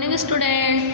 Morning student,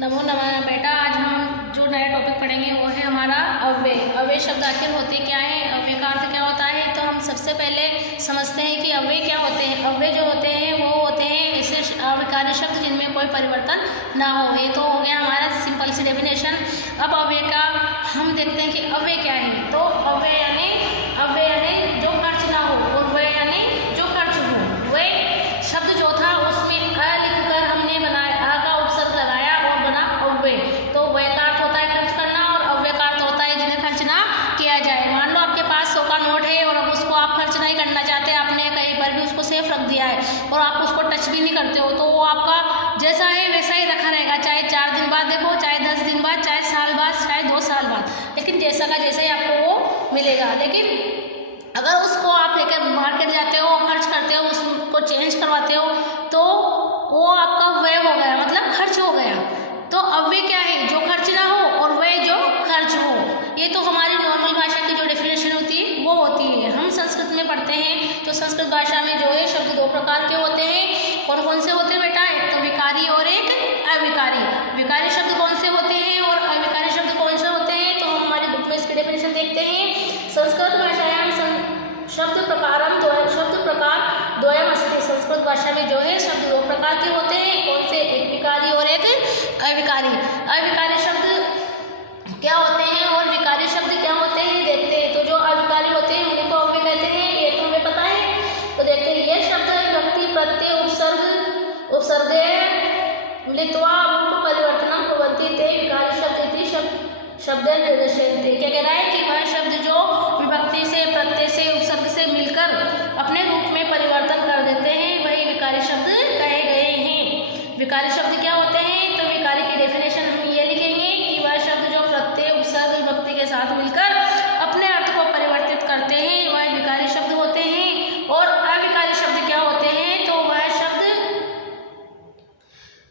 नमो नमः। बेटा आज हम जो नया टॉपिक पढ़ेंगे वो है हमारा अव्यय। अव्यय शब्द आखिर होते क्या है, अव्यय का अर्थ क्या होता है, तो हम सबसे पहले समझते हैं कि अव्यय क्या होते हैं। अव्यय जो होते हैं वो होते हैं ऐसे अविकार्य शब्द जिनमें कोई परिवर्तन ना हो। ये तो हो गया हमारा सिंपल सी डेफिनेशन। अब अव्यय का हम देखते हैं कि अव्यय क्या है। तो अव्यय यानी जो खर्च ना हो, और व्यय यानी जो खर्च हो। व्यय शब्द जो था उसमें अ लिखकर हमने बनाया, अ का उपसर्ग लगाया और बना अव्यय। तो व्यय का अर्थ होता है खर्च करना और अव्यय का अर्थ होता है जिन्हें खर्च ना किया जाए। मान लो आपके पास 100 का नोट है और अब उसको आप खर्च नहीं करना चाहते, आपने कहीं पर भी उसको सेफ रख दिया है और आप उसको टच भी नहीं करते हो, तो वो आपका जैसा है वैसा ही रखा रहेगा। चाहे 4 दिन बाद देखो, चाहे 10 दिन बाद, चाहे साल बाद, चाहे 2 साल बाद, लेकिन जैसा का जैसा ही आपको वो मिलेगा। लेकिन अगर उसको आप लेकर मार्केट जाते हो, खर्च करते हो, उसको चेंज करवाते हो, तो वो आपका व्यय हो गया, मतलब खर्च हो गया। तो अव्यय क्या है, जो खर्च ना हो, और व्यय जो खर्च हो। ये तो हमारी नॉर्मल भाषा की जो डेफिनेशन होती है वो होती है। हम संस्कृत में पढ़ते हैं तो संस्कृत भाषा में जो है शब्द 2 प्रकार के होते हैं। कौन कौन से होते हैं बेटा, एक तो विकारी और एक अविकारी। विकारी शब्द कौन से होते हैं और अविकारी शब्द कौन से होते हैं, तो हम हमारी बुक में इसकी डेफिनेशन देखते हैं। संस्कृत भाषायां शब्द प्रकार द्वयम अस्ति। संस्कृत भाषा में जो है शब्द 2 प्रकार के होते हैं। कौन से, एक विकारी और एक अविकारी। अविकारी शब्द क्या होते हैं और विकारी शब्द क्या होते हैं देखते हैं। तो जो अविकारी होते हैं उन्हीं को अव्यय कहते हैं, ये तो हमें पता है। तो देखते हैं, ये शब्द व्यक्ति प्रत्यय उपसर्गे मिलित्वा रूप परिवर्तनम कुर्वन्ति ते विकारी शब्द इति शब्द निर्देशयन्ते। क्या कह रहा है कि वह शब्द जो विभक्ति से, प्रत्यय से, उपसर्ग से मिलकर अपने रूप में परिवर्तन कर देते हैं, वही विकारी शब्द कहे गए हैं। विकारी शब्द क्या होते हैं, तो विकारी की डेफिनेशन हम ये लिखेंगे कि वह शब्द जो प्रत्यय, उपसर्ग, विभक्ति के साथ मिलकर अपने अर्थ को परिवर्तित करते हैं, वह विकारी शब्द होते हैं। और अविकारी शब्द क्या होते हैं, तो वह शब्द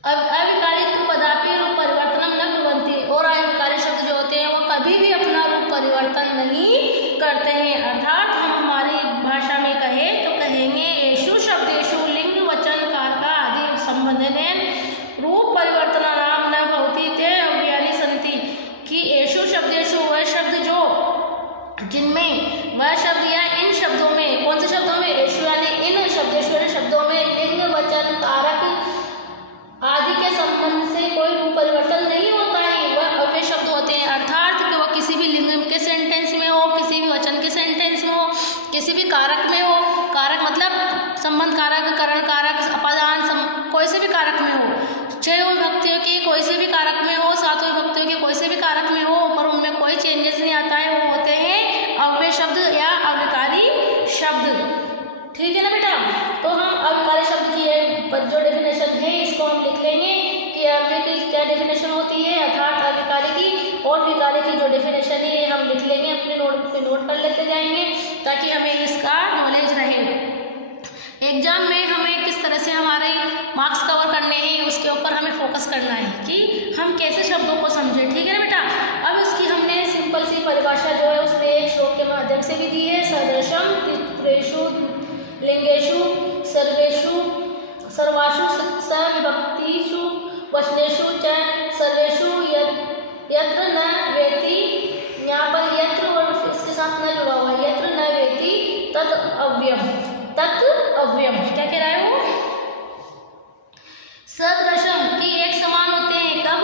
अविकारी कदापि रूप परिवर्तनम न कुर्वन्ति। और अविकारी शब्द जो होते हैं वो कभी भी अपना रूप परिवर्तन नहीं करते हैं। अर्थात हम हमारी भाषा में कहें तो कहेंगे येषु शब्देषु लिंग वचन कारक आदि संबंधेन रूप परिवर्तनानां न भवति ते अव्ययानि सन्ति। कि येषु शब्देषु वह शब्द जो जिनमें वह शब्द या इन शब्दों में, कौन से शब्दों में, येषु यानी इन, शब्देषु यानी शब्दों में लिंग वचन कारक आदि के संबंध से कोई रूप परिवर्तन नहीं होता है, वह अव्यय शब्द होते हैं। अर्थात कि वह किसी भी लिंग के सेंटेंस में हो, किसी भी वचन के सेंटेंस में हो, किसी भी कारक में हो, कारक मतलब संबंध कारक, करण कारक, अपादान, कोई से भी कारक में हो, 6 विभक्तियों के कोई से भी कारक में हो, 7 विभक्तियों के कोई से भी कारक में हो, पर उनमें कोई चेंजेस नहीं आता है, वो होते हैं अव्यय शब्द या अविकारी शब्द। ठीक है ना बेटा। तो हम अविकारी शब्द की जो डेफिनेशन है इसको हम लिख लेंगे कि अव्यय की क्या डेफिनेशन होती है, अर्थात अविकारी की, और विकारी की जो डेफिनेशन है हम लिख लेंगे, अपने नोट पे नोट कर लेते जाएंगे ताकि हमें इसका नॉलेज रहे। एग्जाम में हमें किस तरह से हमारे मार्क्स कवर करने हैं उसके ऊपर हमें फोकस करना है कि हम कैसे शब्दों को समझें। ठीक है ना बेटा। अब इसकी हमने सिंपल सी परिभाषा जो है उसमें एक श्लोक के माध्यम से भी दी है। सदृशम त्रिषु लिंगेषु सर्वेषु सर्वासु सविभक्तिषु वचनेषु च सर्वेषु यत्र न वेति, यहाँ पर यत्र और इसके साथ न जुड़ा हुआ है, यत्र न वेति तत् अव्ययम। तत् अव्ययम क्या कह रहा है वो, सदृशम की एक समान होते हैं। कब,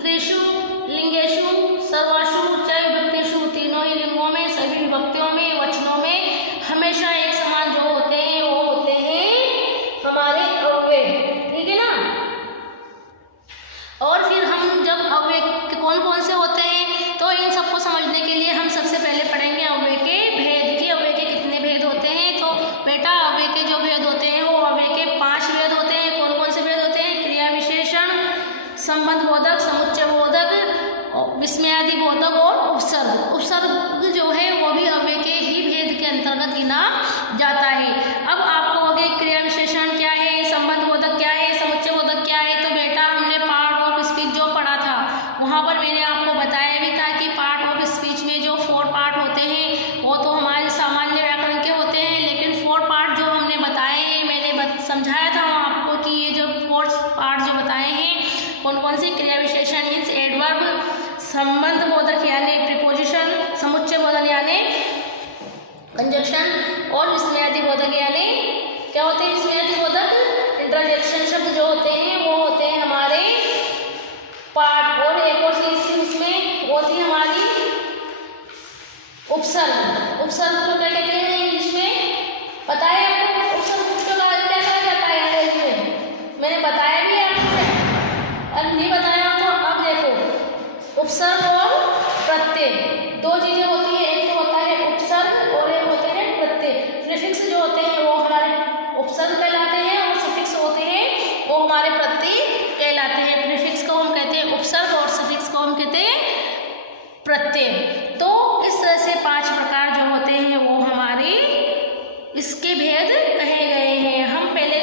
त्रिषु लिंगेषु सर्वासु च विभक्तिषु, तीनों ही लिंगों में, सभी विभक्तियों में, वचनों में हमेशा एक समान जो होते हैं वो होते हैं हमारे अव्यय। ठीक है ना। और फिर हम जब अव्यय कौन कौन से होते हैं, तो इन सबको समझने के लिए हम सबसे पहले पढ़ेंगे अव्यय के भेद की। अव्यय के कितने भेद होते हैं, तो बेटा अव्यय के जो भेद होते हैं वो अव्यय के 5 भेद होते हैं। कौन कौन से भेद होते हैं, क्रिया विशेषण, संबंध बोधक, समुच्चय बोधक, विस्मयादि बोधक और उपसर्ग। उपसर्ग जो है वो भी अव्यय के ही भेद के अंतर्गत गिना जाता है। अब आप कहोगे क्रिया विशेषण क्या है, संबंध बोधक क्या है, समुच्चय बोधक क्या है, तो बेटा हमने पार्ट ऑफ स्पीच जो पढ़ा था वहाँ पर मैंने आपको बताया भी था कि पार्ट ऑफ स्पीच में जो 4 पार्ट होते हैं वो तो हमारे सामान्य व्याकरण के होते हैं, लेकिन 4 पार्ट जो हमने बताए हैं, मैंने समझाया था आपको कि ये जो 4 पार्ट जो बताए कौन कौन सी? क्रिया विशेषण मीन्स एडवर्ब, संबंध बोधक यानी प्रीपोजिशन, समुच्चय बोधक यानी कंजक्शन, और विस्मयादि बोधक यानी क्या होते हैं विस्मयादि बोधक? इंटरजेक्शन शब्द जो होते हैं वो होते हैं हमारे पार्ट। और एक और चीज थी उसमें, वो थी हमारी उपसर्ग। उपसर्ग को क्या कहते हैं इंग्लिश में? पता है आपको उपसर्ग को क्या कहा जाता है अंग्रेजी में? मैंने बताया भी है आपको, अब नहीं बताया तो अब देखो, उपसर्ग और प्रत्यय दो चीजें होती है, एक तो होता है उपसर्ग और एक होते हैं प्रत्यय। प्रीफिक्स जो होते हैं वो हमारे उपसर्ग कहलाते हैं और सफिक्स होते हैं वो हमारे प्रत्यय कहलाते हैं। प्रीफिक्स को हम कहते हैं उपसर्ग और सफिक्स को हम कहते हैं प्रत्यय। तो इस तरह से 5 प्रकार जो होते हैं वो हमारे इसके भेद कहे गए हैं। हम पहले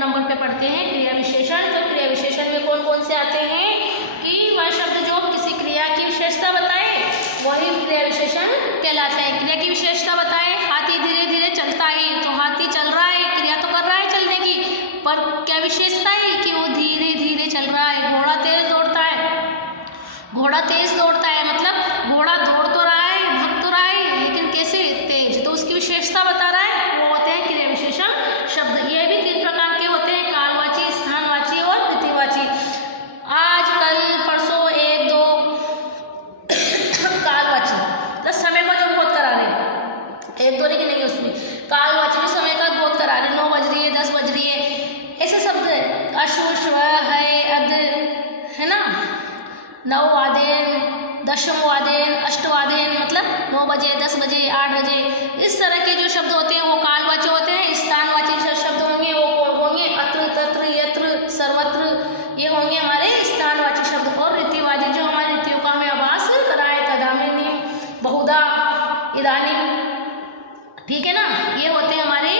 नंबर पे पढ़ते हैं क्रिया विशेषण। तो क्रिया विशेषण में कौन कौन से आते हैं कि वह शब्द जो किसी क्रिया की विशेषता बताए वही क्रिया विशेषण कहलाता है। क्रिया की विशेषता बताए, हाथी धीरे धीरे चलता है, तो हाथी चल रहा है, क्रिया तो कर रहा है चलने की, पर क्या विशेषता है कि वो धीरे धीरे चल रहा है। घोड़ा तेज दौड़ता है, घोड़ा तेज दौड़ता है मतलब घोड़ा दौड़ तो रहा है, भाग तो रहा है, लेकिन कैसे? तेज। तो उसकी विशेषता बता रहा है, वो होते हैं क्रिया विशेषण शब्द। ये भी 3 प्रकार के होते हैं, कालवाची, स्थानवाची और रीतिवाची। आज कल परसों 1 2 कालवाची मतलब समय को जो बहुत करा रहे, 1 2 लेकिन नहीं उसमें। कालवाची भी समय का बहुत करा रहे, 9 बज रही है, 10 बज रही है, ऐसे शब्द है। अशु, श्व, है, अद, है ना, 9 वादेन, 10 वादेन, 8 वादेन मतलब 9 बजे, 10 बजे, 8 बजे। इस तरह के जो शब्द होते हैं वो कालवाची होते हैं। स्थानवाची शब्द होंगे वो होंगे अत्र, तत्र, यत्र, सर्वत्र, ये होंगे हमारे स्थानवाची शब्द। और रीतिवाची जो हमारी रीतियों का हमें आभास कराए, तदामिनी, बहुधा, इदानीम, ठीक है ना, ये होते हैं हमारे।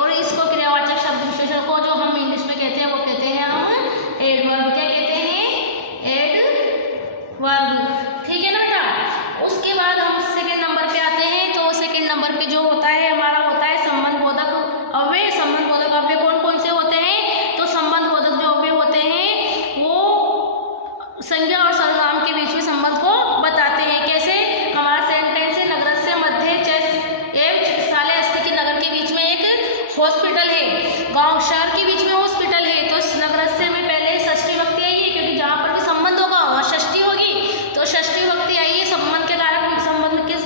और इसको क्रियावाचक शब्द विशेषण को जो हम इंग्लिश में कहते हैं वो कहते हैं हम एडवर्ब। क्या कहते हैं? एडवर्ब, ठीक है ना बेटा। उसके बाद हम सेकंड नंबर पे आते हैं। तो सेकंड नंबर पे जो होता है हमारा होता है संबंध बोधक अव्यय। संबंध बोधक अव्यय कौन कौन से होते हैं? तो संबंध बोधक जो अव्यय होते हैं वो संज्ञा और सर्वनाम के बीच में संबंध को बताते हैं। कैसे? हमारा सेंटेंस है नगरस्य मध्ये एवं चिकित्सालय अस्ति की नगर के बीच में एक हॉस्पिटल है, गांव शहर के बीच में हॉस्पिटल है। तो नगरस्य में पहले षष्ठी विभक्ति आई है, क्योंकि जहाँ पर भी संबंध होगा वहाँ षष्ठी होगी, तो षष्ठी विभक्ति आई है। संबंध के कारक संबंध के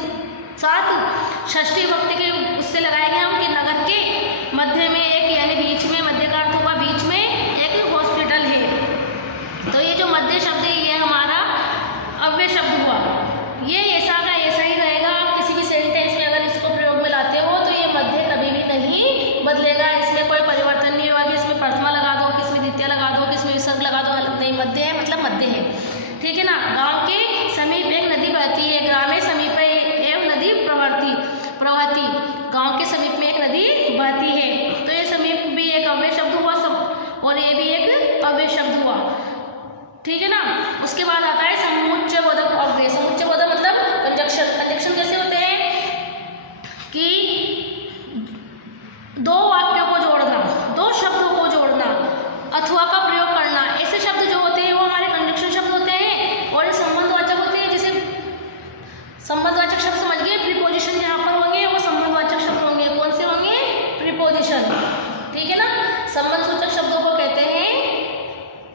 साथ षष्ठी विभक्ति के उससे लगाएंगे हम कि नगर के मध्य में एक यानी बीच में, मध्य का अर्थ होगा बीच में एक हॉस्पिटल है। तो ये जो मध्य शब्द है ये हमारा अव्यय शब्द हुआ। ये ऐसा का ऐसा ही रहेगा। आप किसी भी सेंटेंस में अगर इसको प्रयोग में लाते हो तो ये मध्य कभी भी नहीं बदलेगा, इसमें कोई परिवर्तन नहीं होगा कि इसमें प्रथमा लगा दो, किसमें द्वितीय लगा दो, किसमें विसर्ग लगा दो, नहीं, मध्य है मतलब मध्य है, ठीक है ना। गांव के समीप एक नदी बहती है, ग्रामे समीप एवं नदी प्रवहती, गांव के समीप में एक नदी बहती है। तो ये समीप भी एक अव्यय शब्द हुआ सब, और ये भी एक अव्यय शब्द हुआ, ठीक है ना। उसके बाद आता है समुच्चय बोधक अव्यय। समुच्चय बोधक मतलब कंजक्शन। कंजक्शन कैसे होते हैं कि 2 वाक्यों को जोड़ना, 2 शब्दों को जोड़ना, अथवा का प्रयोग करना, ऐसे शब्द जो होते हैं वो हमारे कंजक्शन शब्द होते हैं। और संबंधवाचक होते हैं, जैसे संबंधवाचक शब्द समझ गए, प्रीपोजिशन जहाँ पर होंगे वो संबंधवाचक शब्द होंगे। कौन से होंगे? प्रीपोजिशन, ठीक है ना। संबंध सूचक शब्दों को कहते हैं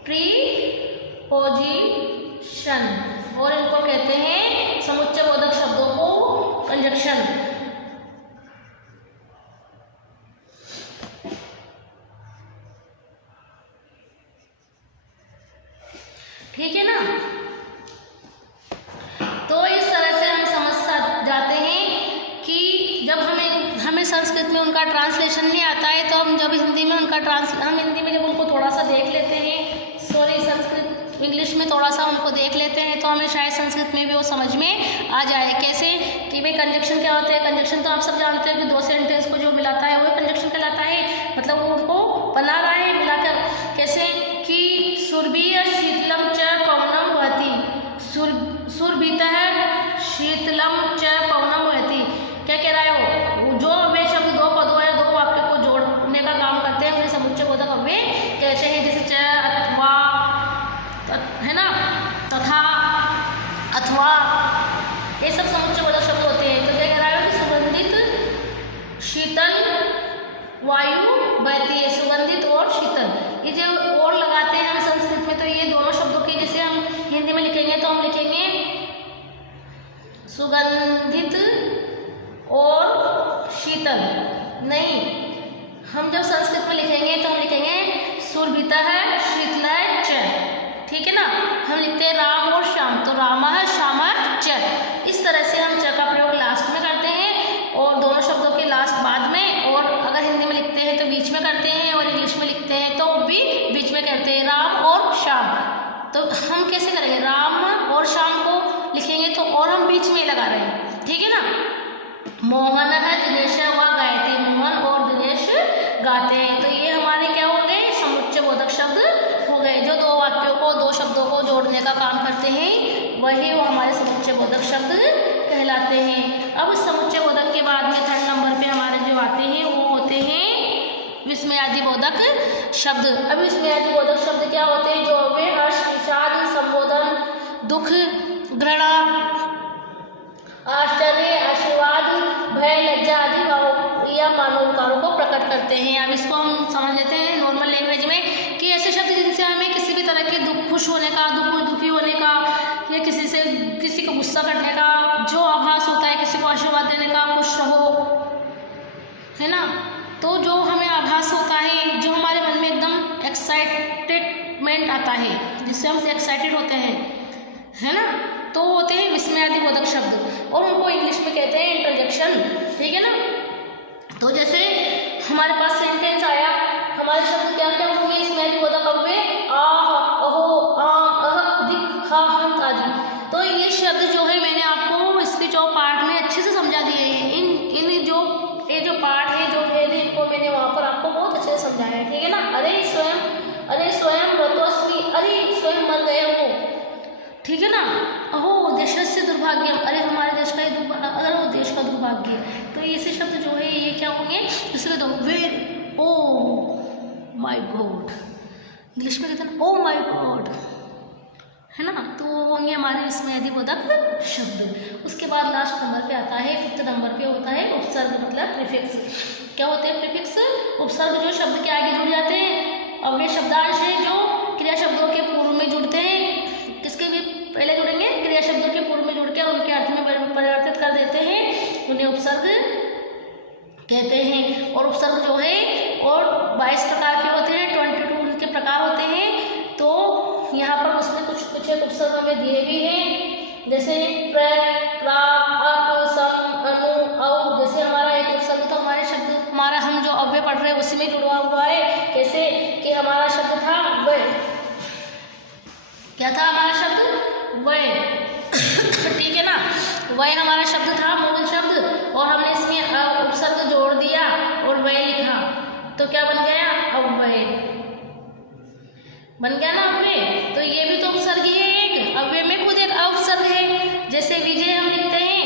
प्रीपोजिशन और इनको कहते हैं समुच्चय बोधक शब्दों को कंजक्शन। ठीक है ना। तो इस तरह से हम समझ जाते हैं कि जब हमें संस्कृत में उनका ट्रांसलेशन नहीं आता है तो हम जब हिंदी में हम हिंदी में जब उनको थोड़ा सा देख लेते हैं, संस्कृत इंग्लिश में थोड़ा सा उनको देख लेते हैं तो हमें शायद संस्कृत में भी वो समझ में आ जाए। कैसे कि भाई कंजक्शन क्या होता है। कंजक्शन तो आप सब जानते हैं कि 2 सेंटेंस को जो मिलाता है वो कंजक्शन कहलाता है, मतलब वो उनको बना रहा है मिलाकर। कैसे कि सुरभि शीतलम च पवनम वहति, सुरभितः शीतलम च पवनम वहति। क्या कह रहा है वो? जो अव्यय शब्द 2 पदों या 2 वाक्यों को जोड़ने का काम करते हैं उन्हें समुच्चय बोधक अव्यय कहते हैं। जैसे च, अथवा, लिखेंगे सुगंधित और शीतल। नहीं, हम जब संस्कृत में लिखेंगे तो हम लिखेंगे सुरभिता है शीतला है च, ठीक है ना। हम लिखते हैं राम और श्याम, तो राम है श्याम है च। इस तरह से हम च का प्रयोग लास्ट में करते हैं और दोनों शब्दों के लास्ट बाद में, और अगर हिंदी में लिखते हैं तो बीच में करते हैं और इंग्लिश में लिखते हैं तो भी बीच में करते हैं, राम और श्याम। तो हम कैसे करेंगे, राम और श्याम को लिखेंगे तो और हम बीच में लगा रहे हैं, ठीक है ना। मोहन है दिनेश है वह गायते, मोहन और दिनेश गाते हैं। तो ये हमारे क्या हो गए, समुच्चय बोधक शब्द हो गए, जो दो वाक्यों को दो शब्दों को जोड़ने का काम करते हैं, वही वो हमारे समुच्चय बोधक शब्द कहलाते हैं। अब समुच्चय बोधक के बाद में 3rd नंबर पे हमारे जो आते हैं वो होते हैं विस्मयादि बोधक शब्द। अब विस्मयादि बोधक शब्द क्या होते हैं, जो अव्यय, हर्ष, विषाद, संबोधन, दुख, घृणा, आश्चर्य, आशीर्वाद, भय, लज्जा आदि भावों या मानवों को प्रकट करते हैं। अब इसको हम समझ लेते हैं नॉर्मल लैंग्वेज में कि ऐसे शब्द जिनसे हमें किसी भी तरह के दुख, खुश होने का, दुखी होने का, या किसी को गुस्सा करने का जो आभास होता है, किसी को आशीर्वाद देने का, खुश रहो, है ना। तो जो हमें आभास होता है, जो हमारे मन में एकदम एक्साइटेडमेंट आता है, जिससे हम एक्साइटेड होते हैं, है ना, तो होते हैं विस्मयादि बोधक शब्द, और उनको इंग्लिश में कहते हैं इंटरजेक्शन, ठीक है ना। तो जैसे हमारे पास सेंटेंस आया, हमारे शब्द क्या क्या होंगे विस्मयादि बोधक अव्यय, आह, अहो, आम, अह, दिख, हा, हंत आदि। तो ये शब्द जो है मैंने आपको इसके जो पार्ट में अच्छे से समझा दिए हैं। इन जो पार्ट है, जो भेद है, इनको मैंने वहाँ पर आपको बहुत अच्छे से समझाया है, ठीक है ना। अरे स्वयं मृतोस्मि, अरे स्वयं मर गए वो, ठीक है ना। अहो देशस्य दुर्भाग्यम, अरे हमारे देश का ही अरे वो देश का दुर्भाग्य। तो ऐसे शब्द जो है ये क्या होंगे, जैसे तो वेर, ओ माय गॉड, इंग्लिश में कहते हैं ओ माय गॉड, है ना। तो होंगे हमारे विस्मयादि बोधक शब्द। उसके बाद लास्ट नंबर पे आता है 5th नंबर पे होता है उपसर्ग, मतलब प्रीफिक्स। क्या होते हैं प्रीफिक्स, उपसर्ग जो शब्द के आगे जुड़ जाते हैं। अव्यय शब्दांश है जो क्रिया शब्दों के पूर्व में जुड़ते हैं, किसके भी पहले जुड़ेंगे, क्रिया शब्दों के पूर्व में जुड़ के उनके अर्थ में परिवर्तित कर देते हैं, उन्हें उपसर्ग कहते हैं। और उपसर्ग जो है और 22 प्रकार के होते हैं, 22 उनके प्रकार होते हैं। तो यहाँ पर उसमें कुछ एक उपसर्ग हमें दिए भी हैं, जैसे प्र, प्रा, अप, सम, अनु, औ। जैसे हमारा एक उपसर्ग तो हमारे शब्द, हमारा हम जो अव्यय पढ़ रहे हैं उसी में जुड़ा हुआ है। कैसे कि हमारा शब्द था वह, क्या था हमारा शब्द वह, ठीक है ना। वह हमारा शब्द था मूल शब्द, और हमने इसमें उपसर्ग जोड़ दिया और वह लिखा, तो क्या बन गया, अव्यय बन गया ना अव्यय। तो ये भी तो उपसर्ग ही है एक, अव्यय में खुद एक उपसर्ग है। जैसे विजय हम लिखते हैं,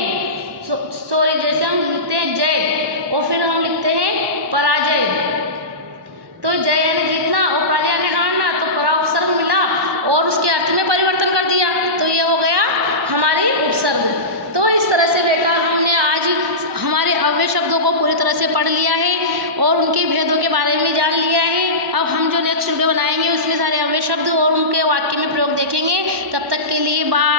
जैसे हम लिखते हैं जय, और फिर हम लिखते हैं पराजय। तो जय यानी जीतना और पराजय यानी हारना, तो परा उपसर्ग मिला और उसके अर्थ में परिवर्तन कर दिया, तो ये हो गया हमारे उपसर्ग। तो इस तरह से बेटा हमने आज हमारे अव्यय शब्दों को पूरी तरह से पढ़ लिया है और उनके भेदों के बारे में जान लिया है। अब हम जो नेक्स्ट वीडियो बनाएंगे उसमें सारे अव्यय शब्द और उनके वाक्य में प्रयोग देखेंगे। तब तक के लिए बाय।